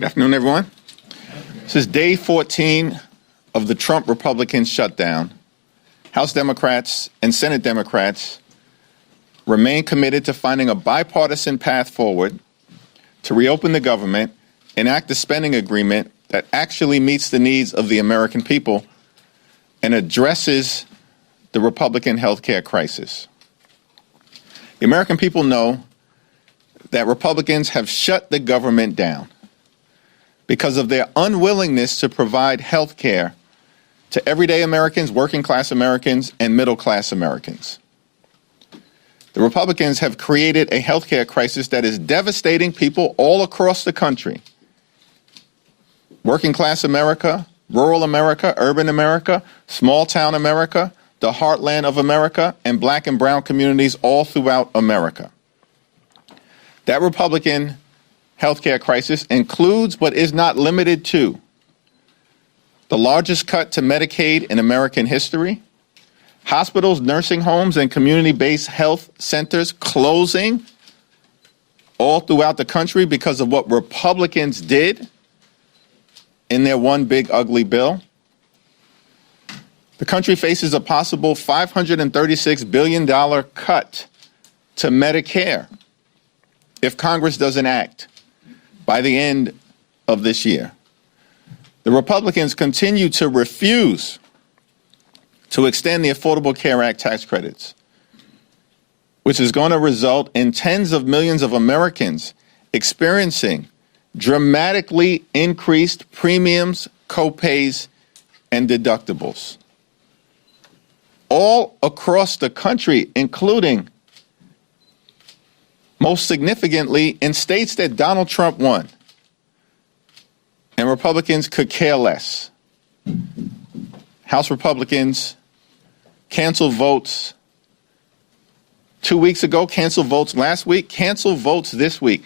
Good afternoon, everyone. This is day 14 of the Trump Republican shutdown. House Democrats and Senate Democrats remain committed to finding a bipartisan path forward to reopen the government, enact a spending agreement that actually meets the needs of the American people and addresses the Republican health care crisis. The American people know that Republicans have shut the government down because of their unwillingness to provide health care to everyday Americans, working class Americans, and middle class Americans. The Republicans have created a health care crisis that is devastating people all across the country. Working class America, rural America, urban America, small town America, the heartland of America, and black and brown communities all throughout America. That Republican healthcare crisis includes, but is not limited to, the largest cut to Medicaid in American history, hospitals, nursing homes, and community-based health centers closing all throughout the country because of what Republicans did in their one big ugly bill. The country faces a possible $536 billion cut to Medicare if Congress doesn't act by the end of this year. The Republicans continue to refuse to extend the Affordable Care Act tax credits, which is going to result in tens of millions of Americans experiencing dramatically increased premiums, copays, and deductibles. All across the country, including, most significantly, in states that Donald Trump won, and Republicans could care less. House Republicans canceled votes 2 weeks ago, canceled votes last week, canceled votes this week.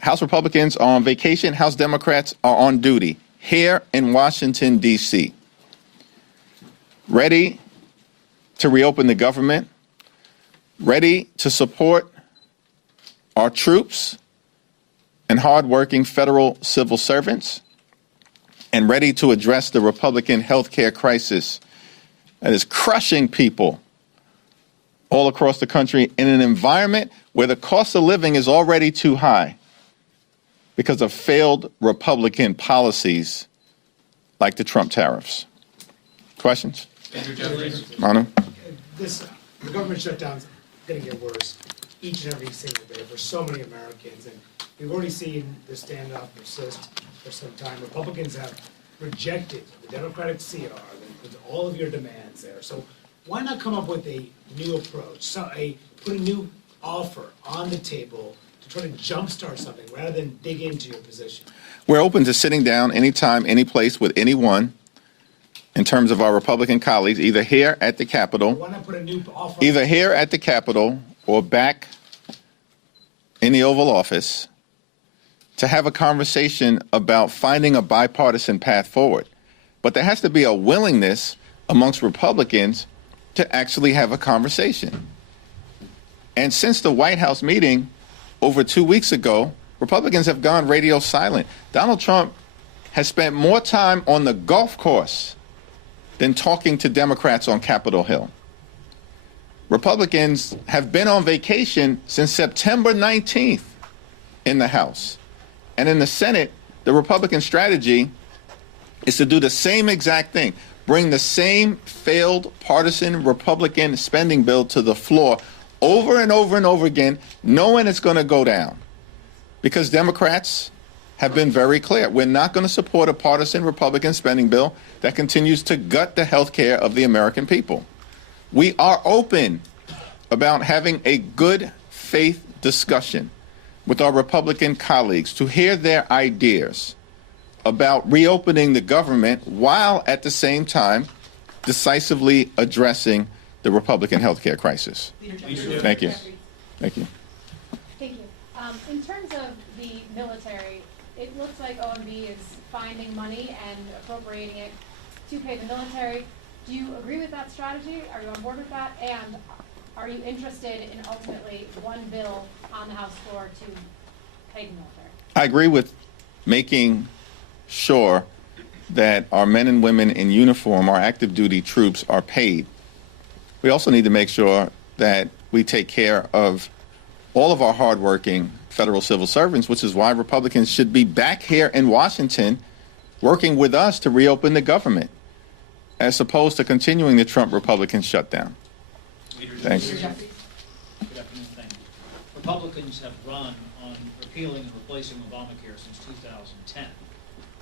House Republicans are on vacation. House Democrats are on duty here in Washington, D.C., ready to reopen the government, ready to support our troops and hardworking federal civil servants, and ready to address the Republican health care crisis that is crushing people all across the country in an environment where the cost of living is already too high because of failed Republican policies like the Trump tariffs. Questions? Hakeem Jeffries. Manu? The government shutdown's going to get worse each and every single day for so many Americans, and we've already seen the standoff persist for some time. Republicans have rejected the Democratic CR with all of your demands there. So why not come up with a new approach, put a new offer on the table to try to jumpstart something rather than dig into your position? We're open to sitting down anytime, any place with anyone in terms of our Republican colleagues, either here at the Capitol, Why not put a new offer? either here at the Capitol or back in the Oval Office, to have a conversation about finding a bipartisan path forward. But there has to be a willingness amongst Republicans to actually have a conversation. And since the White House meeting over 2 weeks ago, Republicans have gone radio silent. Donald Trump has spent more time on the golf course than talking to Democrats on Capitol Hill. Republicans have been on vacation since September 19th in the House. And in the Senate, the Republican strategy is to do the same exact thing, bring the same failed partisan Republican spending bill to the floor over and over and over again, knowing it's going to go down. Because Democrats have been very clear. We're not going to support a partisan Republican spending bill that continues to gut the health care of the American people. We are open about having a good faith discussion with our Republican colleagues to hear their ideas about reopening the government while at the same time decisively addressing the Republican health care crisis. Thank you. Thank you. Thank you. In terms of the military, it looks like OMB is finding money and appropriating it to pay the military. Do you agree with that strategy? Are you on board with that? And are you interested in ultimately one bill on the House floor to pay the military? I agree with making sure that our men and women in uniform, our active duty troops, are paid. We also need to make sure that we take care of all of our hardworking federal civil servants, which is why Republicans should be back here in Washington working with us to reopen the government, as opposed to continuing the Trump Republican shutdown. Thanks. Good afternoon. Thank you. Republicans have run on repealing and replacing Obamacare since 2010,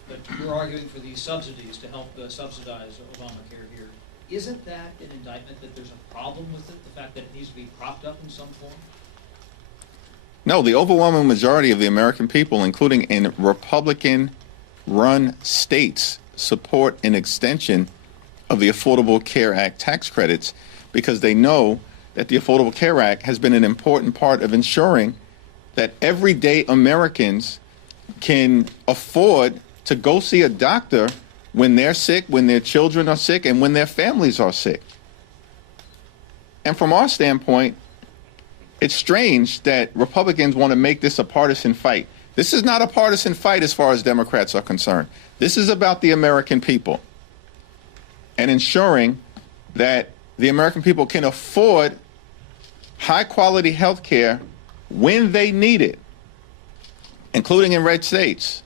but we're arguing for these subsidies to help subsidize Obamacare here. Isn't that an indictment that there's a problem with it, the fact that it needs to be propped up in some form? No, the overwhelming majority of the American people, including in Republican-run states, support an extension of the Affordable Care Act tax credits because they know that the Affordable Care Act has been an important part of ensuring that everyday Americans can afford to go see a doctor when they're sick, when their children are sick, and when their families are sick. And from our standpoint, it's strange that Republicans want to make this a partisan fight. This is not a partisan fight as far as Democrats are concerned. This is about the American people and ensuring that the American people can afford high-quality health care when they need it, including in red states.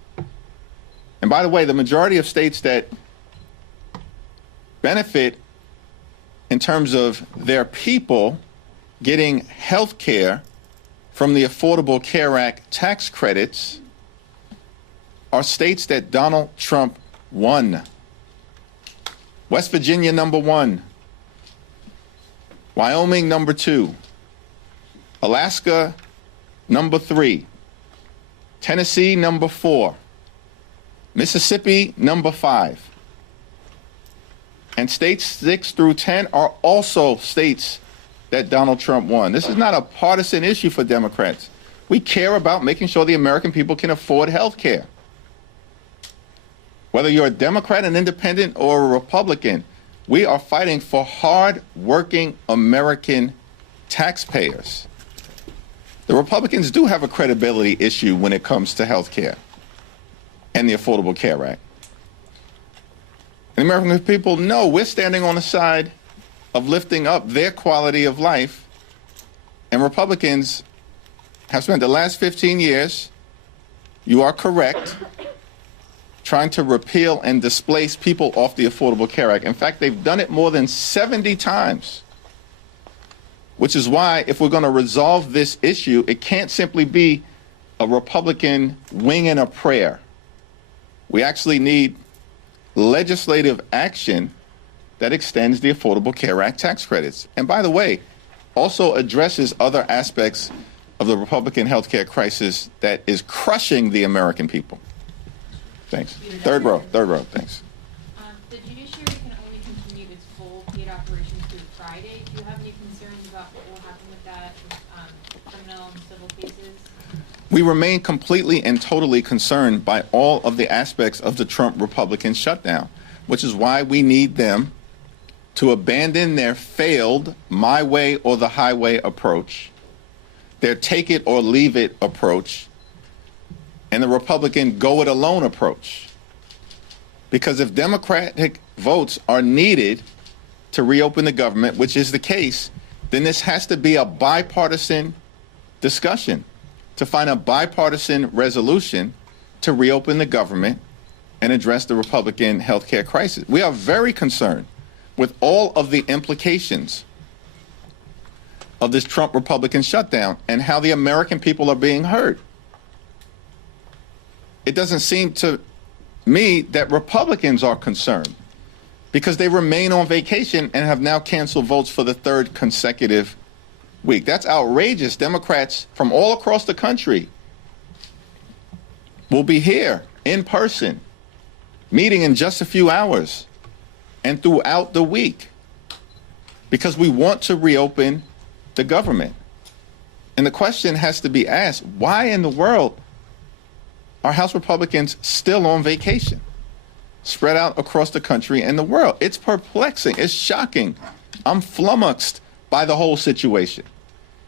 And by the way, the majority of states that benefit in terms of their people getting health care from the Affordable Care Act tax credits are states that Donald Trump won. West Virginia, number 1. Wyoming, number 2. Alaska, number 3. Tennessee, number 4. Mississippi, number 5. And states 6 through 10 are also states that Donald Trump won. This is not a partisan issue for Democrats. We care about making sure the American people can afford health care. Whether you're a Democrat, an independent, or a Republican, we are fighting for hard-working American taxpayers. The Republicans do have a credibility issue when it comes to health care and the Affordable Care Act. And the American people know we're standing on the side of lifting up their quality of life, and Republicans have spent the last 15 years, you are correct, trying to repeal and displace people off the Affordable Care Act. In fact, they've done it more than 70 times, which is why if we're going to resolve this issue, it can't simply be a Republican wing and a prayer. We actually need legislative action that extends the Affordable Care Act tax credits. And by the way, also addresses other aspects of the Republican healthcare crisis that is crushing the American people. Thanks. Third row, thanks. The judiciary can only continue its full paid operations through Friday. Do you have any concerns about what will happen with that, with criminal and civil cases? We remain completely and totally concerned by all of the aspects of the Trump Republican shutdown, which is why we need them to abandon their failed my way or the highway approach, their take it or leave it approach, and the Republican go it alone approach. Because if Democratic votes are needed to reopen the government, which is the case, then this has to be a bipartisan discussion to find a bipartisan resolution to reopen the government and address the Republican healthcare crisis. We are very concerned with all of the implications of this Trump Republican shutdown and how the American people are being hurt. It doesn't seem to me that Republicans are concerned because they remain on vacation and have now canceled votes for the 3rd consecutive week. That's outrageous. Democrats from all across the country will be here in person, meeting in just a few hours and throughout the week because we want to reopen the government. And the question has to be asked, why in the world are House Republicans still on vacation, spread out across the country and the world? It's perplexing. It's shocking. I'm flummoxed by the whole situation.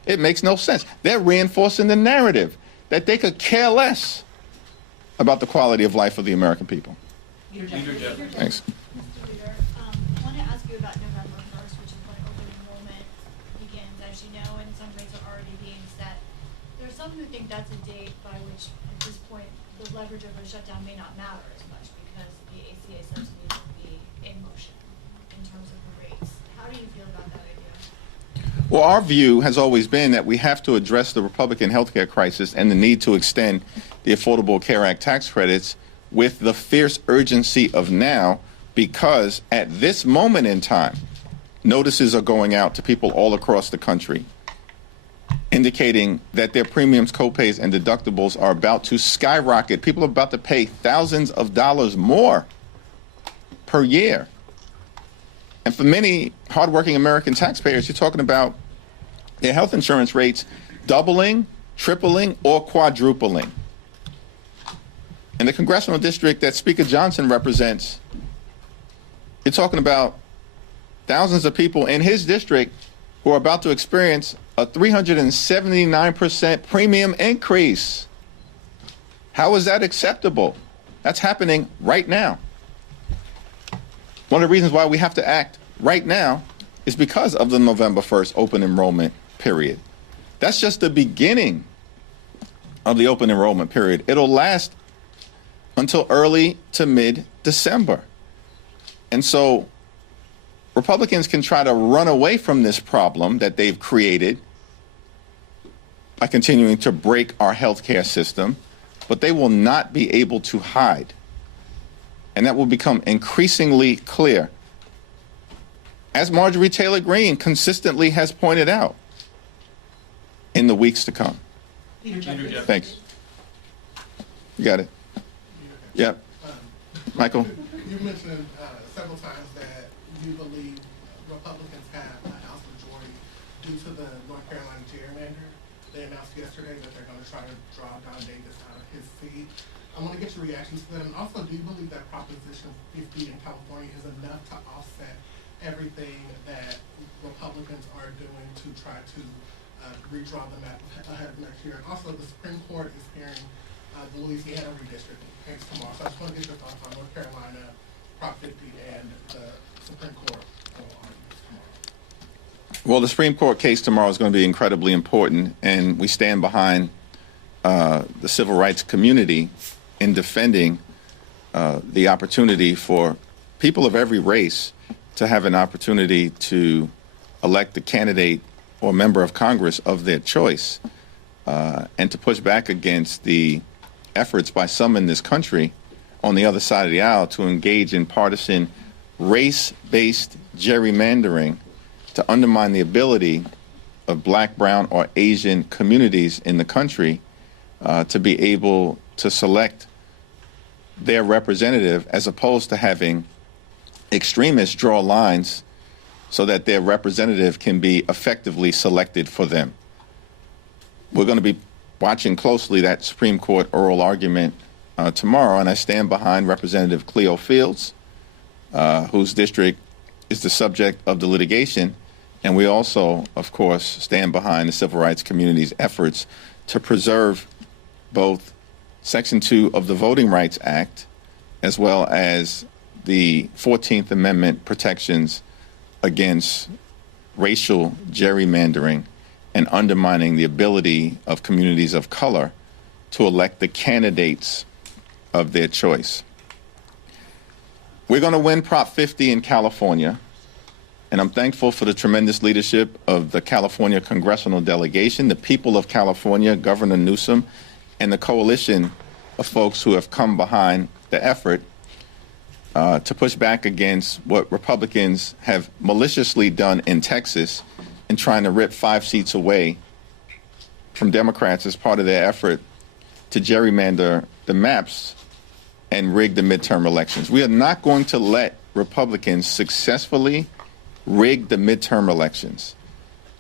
It makes no sense. They're reinforcing the narrative that they could care less about the quality of life of the American people. Thanks. Mr. Leader, I want to ask you about November 1st, which is when open enrollment begins. As you know, and some rates are already being set. There are some who think that's a date by which, at this point, the leverage of a shutdown may not matter as much because the ACA subsidies will be in motion in terms of the rates. How do you feel about that idea? Well, our view has always been that we have to address the Republican healthcare crisis and the need to extend the Affordable Care Act tax credits with the fierce urgency of now, because at this moment in time, notices are going out to people all across the country indicating that their premiums, copays, and deductibles are about to skyrocket. People are about to pay thousands of dollars more per year. And for many hardworking American taxpayers, you're talking about their health insurance rates doubling, tripling, or quadrupling. In the congressional district that Speaker Johnson represents, you're talking about thousands of people in his district who are about to experience a 379% premium increase. How is that acceptable? That's happening right now. One of the reasons why we have to act right now is because of the November 1st open enrollment period. That's just the beginning of the open enrollment period. It'll last until early to mid-December. And so Republicans can try to run away from this problem that they've created by continuing to break our healthcare system, but they will not be able to hide. And that will become increasingly clear, as Marjorie Taylor Greene consistently has pointed out, in the weeks to come. Thanks. You got it. Yep. Michael? You mentioned several times that you believe Republicans have a House majority due to the North Carolina gerrymander. They announced yesterday that they're going to try to draw Don Davis out of his seat. I want to get your reactions to that. And also, do you believe that Proposition 50 in California is enough to offset everything that Republicans are doing to try to redraw the map ahead of next year? And also, the Supreme Court is hearing the Louisiana redistricting case tomorrow. So I just want to get your thoughts on North Carolina, Prop 50, and the Supreme Court arguments tomorrow. Well, the Supreme Court case tomorrow is going to be incredibly important, and we stand behind the civil rights community in defending the opportunity for people of every race to have an opportunity to elect the candidate or member of Congress of their choice, and to push back against the efforts by some in this country on the other side of the aisle to engage in partisan race-based gerrymandering to undermine the ability of Black, Brown, or Asian communities in the country to be able to select their representative, as opposed to having extremists draw lines so that their representative can be effectively selected for them. We're going to be watching closely that Supreme Court oral argument tomorrow, and I stand behind Representative Cleo Fields, whose district is the subject of the litigation, and we also, of course, stand behind the civil rights community's efforts to preserve both Section 2 of the Voting Rights Act as well as the 14th Amendment protections against racial gerrymandering and undermining the ability of communities of color to elect the candidates of their choice. We're going to win Prop 50 in California, and I'm thankful for the tremendous leadership of the California congressional delegation, the people of California, Governor Newsom, and the coalition of folks who have come behind the effort to push back against what Republicans have maliciously done in Texas in trying to rip 5 seats away from Democrats as part of their effort to gerrymander the maps and rig the midterm elections. We are not going to let Republicans successfully rig the midterm elections.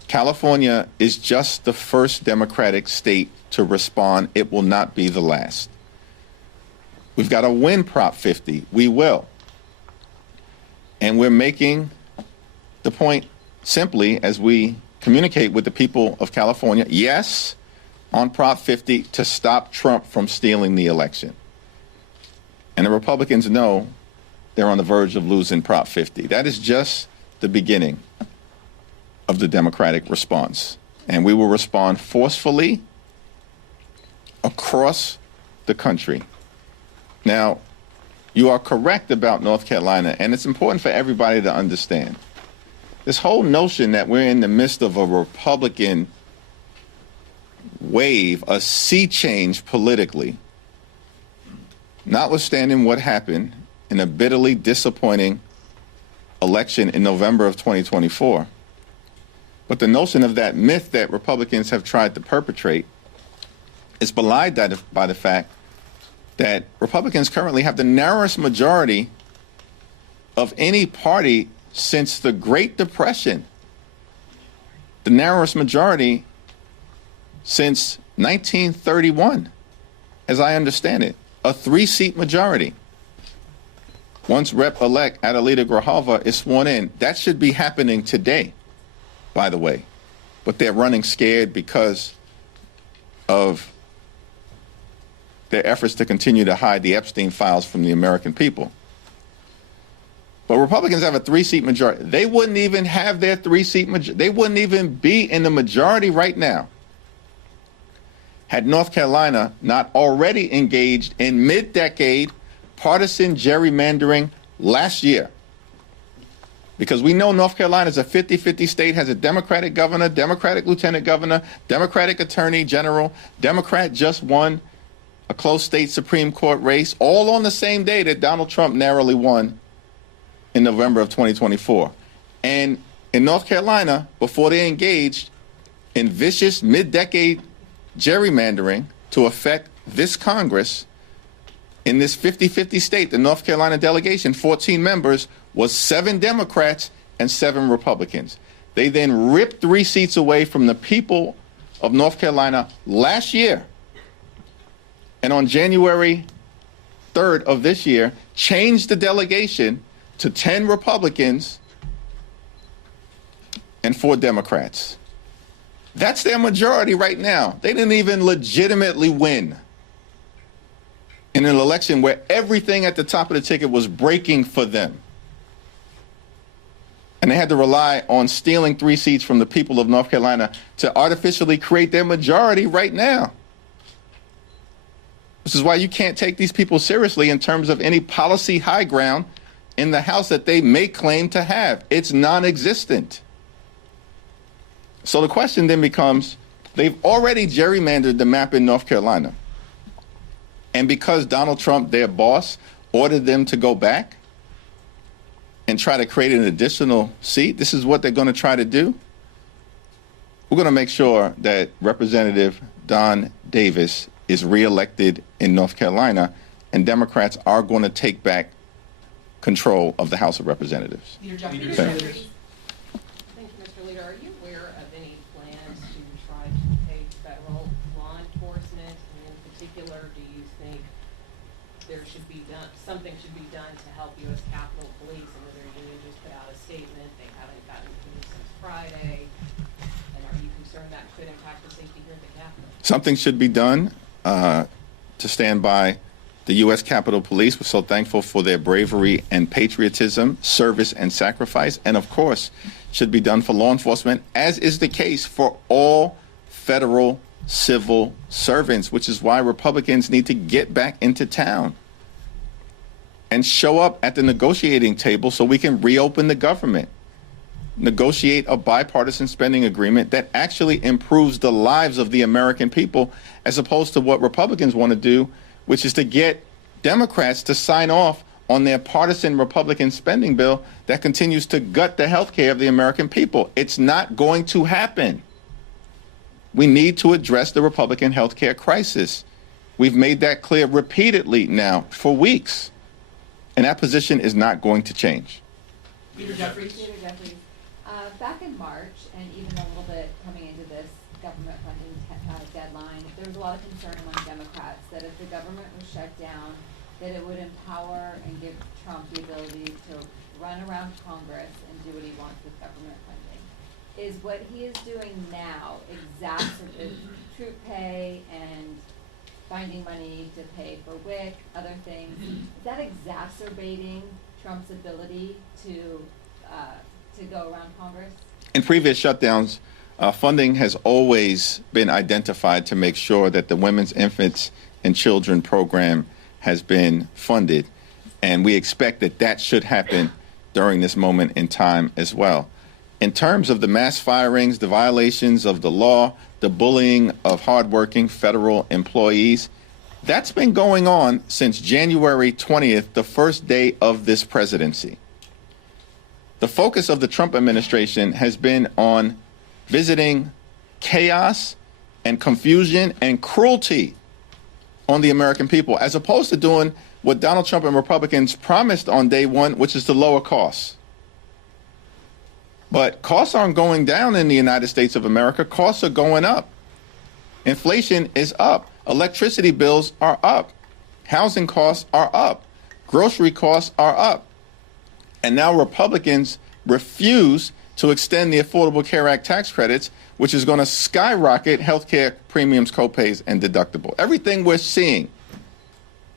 California is just the first Democratic state to respond. It will not be the last. We've got to win Prop 50. We will. And we're making the point simply as we communicate with the people of California, yes, on Prop 50 to stop Trump from stealing the election. And the Republicans know they're on the verge of losing Prop 50. That is just the beginning of the Democratic response. And we will respond forcefully across the country. Now, you are correct about North Carolina, and it's important for everybody to understand. This whole notion that we're in the midst of a Republican wave, a sea change politically, notwithstanding what happened in a bitterly disappointing election in November of 2024. But the notion of that myth that Republicans have tried to perpetrate is belied by the fact that Republicans currently have the narrowest majority of any party since the Great Depression. The narrowest majority since 1931, as I understand it, a 3-seat majority. Once Rep-elect Adelita Grijalva is sworn in, that should be happening today, by the way. But they're running scared because of their efforts to continue to hide the Epstein files from the American people. But Republicans have a 3-seat majority. They wouldn't even have their 3-seat majority. They wouldn't even be in the majority right now had North Carolina not already engaged in mid-decade partisan gerrymandering last year. Because we know North Carolina is a 50-50 state, has a Democratic governor, Democratic lieutenant governor, Democratic attorney general, Democrat just won a close state Supreme Court race, all on the same day that Donald Trump narrowly won in November of 2024. And in North Carolina, before they engaged in vicious mid-decade gerrymandering to affect this Congress, in this 50-50 state, the North Carolina delegation, 14 members, was 7 Democrats and 7 Republicans. They then ripped 3 seats away from the people of North Carolina last year. And on January 3rd of this year, changed the delegation to 10 Republicans and 4 Democrats. That's their majority right now. They didn't even legitimately win in an election where everything at the top of the ticket was breaking for them. And they had to rely on stealing 3 seats from the people of North Carolina to artificially create their majority right now. This is why you can't take these people seriously in terms of any policy high ground in the House that they may claim to have. It's non-existent. So the question then becomes, they've already gerrymandered the map in North Carolina. And because Donald Trump, their boss, ordered them to go back and try to create an additional seat, this is what they're going to try to do. We're going to make sure that Representative Don Davis is reelected in North Carolina, and Democrats are going to take back control of the House of Representatives. Leader Jeffries. Thank Thank you. you, Mr. Leader. Are you aware of any plans to try to pay federal law enforcement? And in particular, do you think there should be something should be done to help U.S. Capitol Police? And their union just put out a statement. They haven't gotten food since Friday. And are you concerned that could impact the safety here at the Capitol? Something should be done to stand by the U.S. Capitol Police. We're so thankful for their bravery and patriotism, service and sacrifice, and of course, should be done for law enforcement, as is the case for all federal civil servants, which is why Republicans need to get back into town and show up at the negotiating table so we can reopen the government, negotiate a bipartisan spending agreement that actually improves the lives of the American people, as opposed to what Republicans want to do, which is to get Democrats to sign off on their partisan Republican spending bill that continues to gut the health care of the American people. It's not going to happen. We need to address the Republican health care crisis. We've made that clear repeatedly now for weeks, and that position is not going to change. Leader Jeffries. Leader Jeffries. Back in March, and even a little bit coming into this government funding deadline, there was a lot of concern among Democrats that if the government was shut down, that it would empower and give Trump the ability to run around Congress and do what he wants with government funding. Is what he is doing now exacerbate troop pay and finding money to pay for WIC, other things. Is that exacerbating Trump's ability to go around Congress? In previous shutdowns, funding has always been identified to make sure that the Women's, Infants, and Children program has been funded. And we expect that that should happen during this moment in time as well. In terms of the mass firings, the violations of the law, the bullying of hardworking federal employees, that's been going on since January 20th, the first day of this presidency. The focus of the Trump administration has been on visiting chaos and confusion and cruelty on the American people, as opposed to doing what Donald Trump and Republicans promised on day one, which is to lower costs. But costs aren't going down in the United States of America. Costs are going up. Inflation is up. Electricity bills are up. Housing costs are up. Grocery costs are up. And now Republicans refuse to extend the Affordable Care Act tax credits, which is going to skyrocket health care premiums, copays, and deductible. Everything we're seeing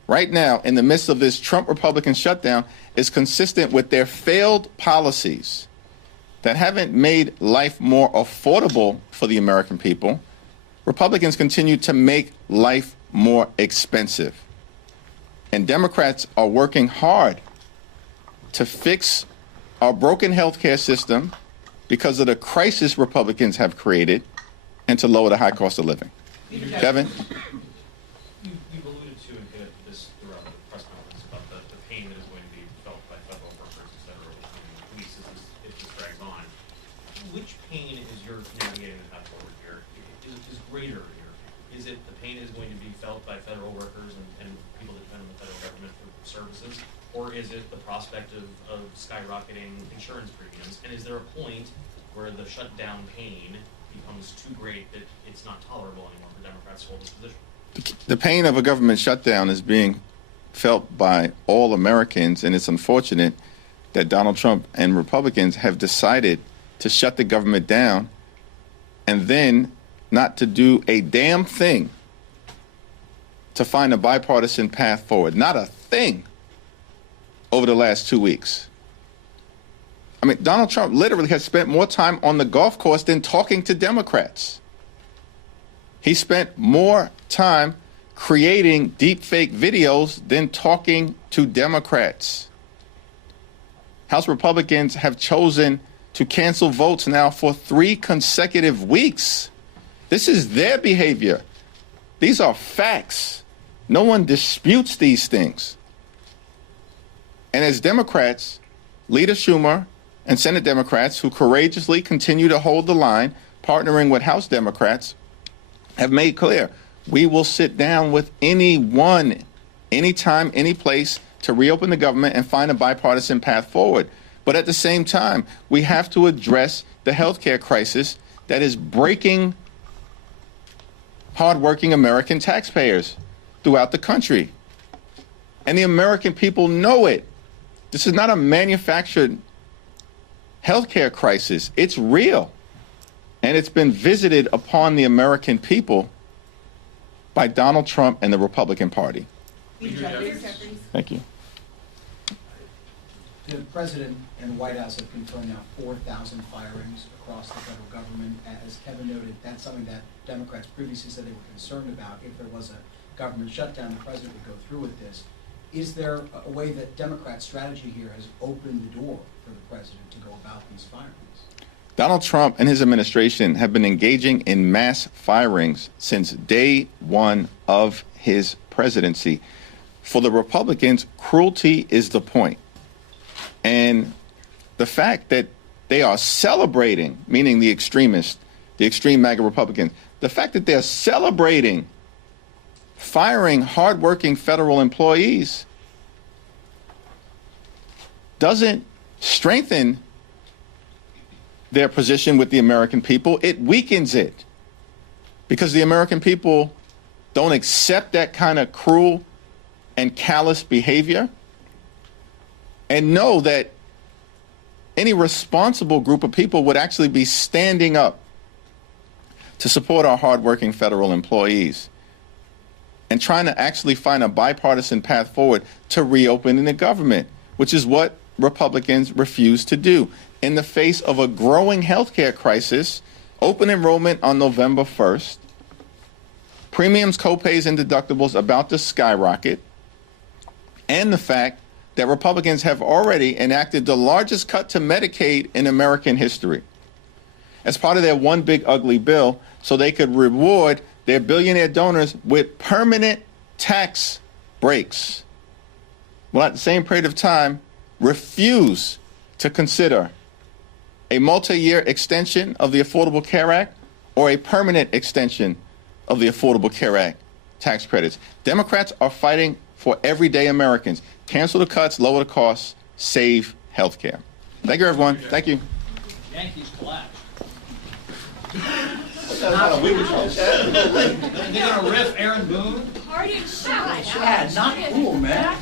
right now in the midst of this Trump Republican shutdown is consistent with their failed policies that haven't made life more affordable for the American people. Republicans continue to make life more expensive. And Democrats are working hard to fix our broken health care system because of the crisis Republicans have created and to lower the high cost of living. Kevin? You've alluded to and hit this throughout the press conference about the pain that is going to be felt by federal workers, et cetera, and police if this drags on. Which pain is your navigating the path forward here is greater here? Is it the pain is going to be felt by federal workers and people that depend on the federal government for services? Or is it the prospect of skyrocketing insurance premiums? And is there a point where the shutdown pain becomes too great that it's not tolerable anymore for Democrats to hold this position? The pain of a government shutdown is being felt by all Americans, and it's unfortunate that Donald Trump and Republicans have decided to shut the government down and then not to do a damn thing to find a bipartisan path forward. Not a thing. Over the last 2 weeks. I mean, Donald Trump literally has spent more time on the golf course than talking to Democrats. He spent more time creating deepfake videos than talking to Democrats. House Republicans have chosen to cancel votes now for 3 consecutive weeks. This is their behavior. These are facts. No one disputes these things. And as Democrats, Leader Schumer and Senate Democrats who courageously continue to hold the line, partnering with House Democrats, have made clear, we will sit down with anyone, anytime, any place to reopen the government and find a bipartisan path forward. But at the same time, we have to address the healthcare crisis that is breaking hardworking American taxpayers throughout the country. And the American people know it. This is not a manufactured healthcare crisis. It's real. And it's been visited upon the American people by Donald Trump and the Republican Party. Thank you. The President and the White House have confirmed now 4,000 firings across the federal government. As Kevin noted, that's something that Democrats previously said they were concerned about. If there was a government shutdown, the President would go through with this. Is there a way that Democrat strategy here has opened the door for the President to go about these firings? Donald Trump and his administration have been engaging in mass firings since day one of his presidency. For the Republicans, cruelty is the point. And the fact that they are celebrating, meaning the extremists, the extreme MAGA Republicans, the fact that they're celebrating firing hardworking federal employees doesn't strengthen their position with the American people. It weakens it because the American people don't accept that kind of cruel and callous behavior and know that any responsible group of people would actually be standing up to support our hardworking federal employees. And and trying to actually find a bipartisan path forward to reopening the government, which is what Republicans refuse to do. In the face of a growing healthcare crisis, open enrollment on November 1st, premiums, copays, and deductibles about to skyrocket, and the fact that Republicans have already enacted the largest cut to Medicaid in American history as part of their one big ugly bill so they could reward their billionaire donors with permanent tax breaks. Well, at the same period of time, refuse to consider a multi-year extension of the Affordable Care Act or a permanent extension of the Affordable Care Act tax credits. Democrats are fighting for everyday Americans. Cancel the cuts, lower the costs, save health care. Thank you, everyone. Thank you. Yankees collapsed. They're gonna They're gonna riff Aaron Boone? Party shot. Yeah, not cool, man.